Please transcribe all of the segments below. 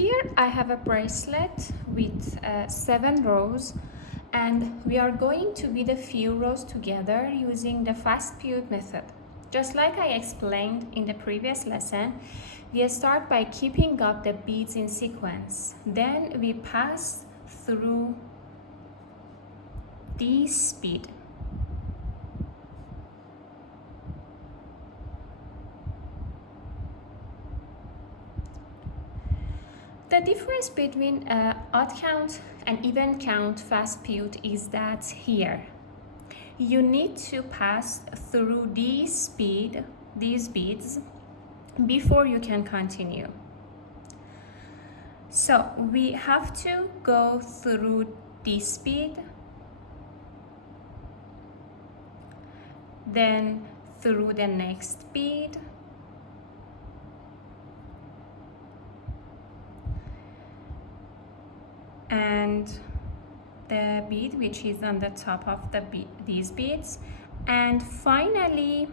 Here I have a bracelet with 7 rows, and we are going to bead a few rows together using the Fast Peyote method. Just like I explained in the previous lesson, we start by keeping up the beads in sequence. Then we pass through this bead. The difference between odd count and even count Fast Peyote is that here you need to pass through these beads before you can continue. So we have to go through this bead, then through the next bead, and the bead which is on the top of these beads, and finally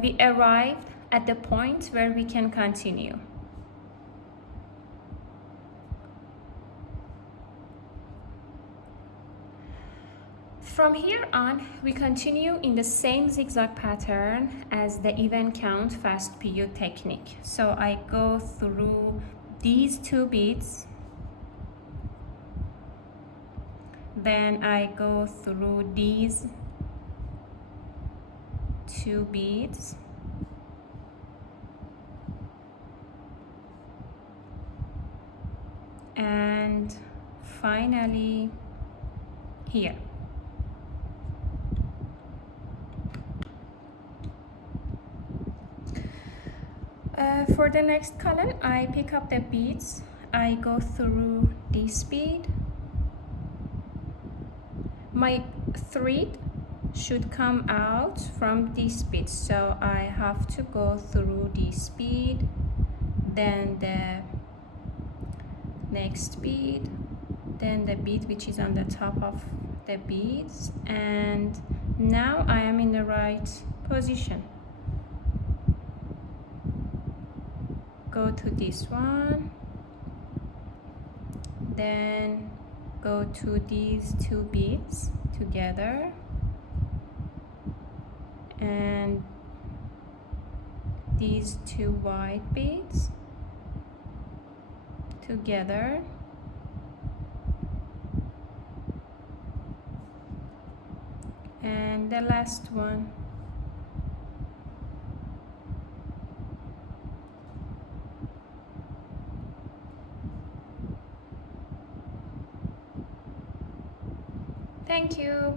we arrived at the point where we can continue. From here on, we continue in the same zigzag pattern as the even count Fast Peyote technique. So I go through these 2 beads, then I go through these 2 beads, and finally here. For the next column, I pick up the beads. I go through this bead. My thread should come out from this bead, so I have to go through this bead, then the next bead, then the bead which is on the top of the beads, and now I am in the right position. Go to this one, then go to these 2 beads together, and these 2 white beads together, and the last one. Thank you.